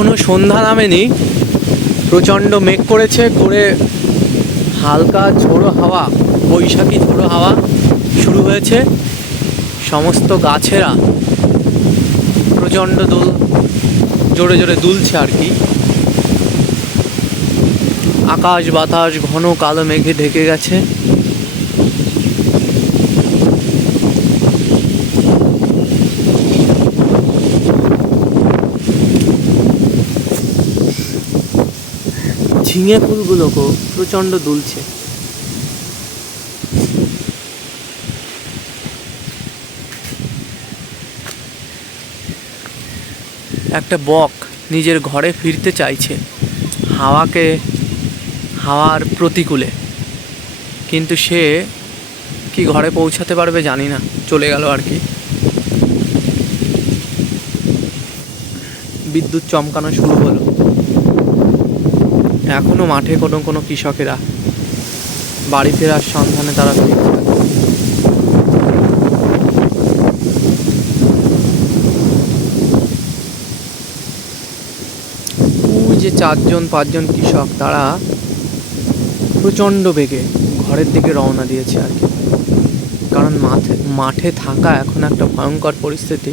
এখনো সন্ধ্যা নামেনি, প্রচণ্ড মেঘ করেছে, করে হালকা ঝোড়ো হাওয়া, বৈশাখী ঝোড়ো হাওয়া শুরু হয়েছে। সমস্ত গাছেরা প্রচণ্ড জোরে জোরে দুলছে আর কি। আকাশ বাতাস ঘন কালো মেঘে ঢেকে গেছে। ঝিঙে ফুলগুলোকেও প্রচণ্ড দুলছে। একটা বক নিজের ঘরে ফিরতে চাইছে হাওয়ার প্রতিকূলে, কিন্তু সে কি ঘরে পৌঁছাতে পারবে জানি না, চলে গেল আর কি। বিদ্যুৎ চমকানো শুরু হলো। এখনো মাঠে কোনো কৃষকেরা বাড়ি ফেরার সন্ধানে তারা ফিরছে। ওই যে 4-5জন কৃষক, তারা প্রচণ্ড বেগে ঘরের দিকে রওনা দিয়েছে আর কি। কারণ মাঠে থাকা এখন একটা ভয়ঙ্কর পরিস্থিতি।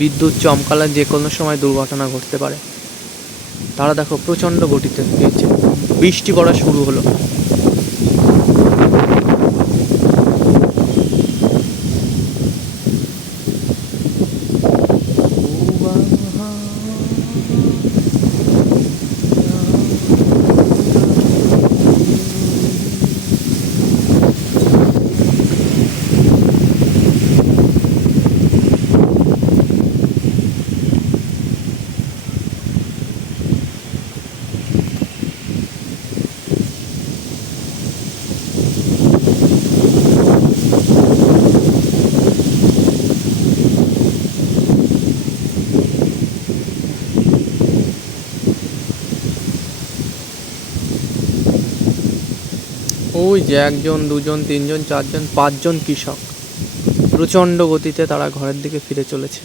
বিদ্যুৎ চমকালে যে কোনো সময় দুর্ঘটনা ঘটতে পারে। তারা দেখো প্রচণ্ড গতিতে ফিরছে। বৃষ্টি পড়া শুরু হলো। ওই যে 1জন 2জন 3জন 4জন 5জন কৃষক প্রচণ্ড গতিতে তারা ঘরের দিকে ফিরে চলেছে।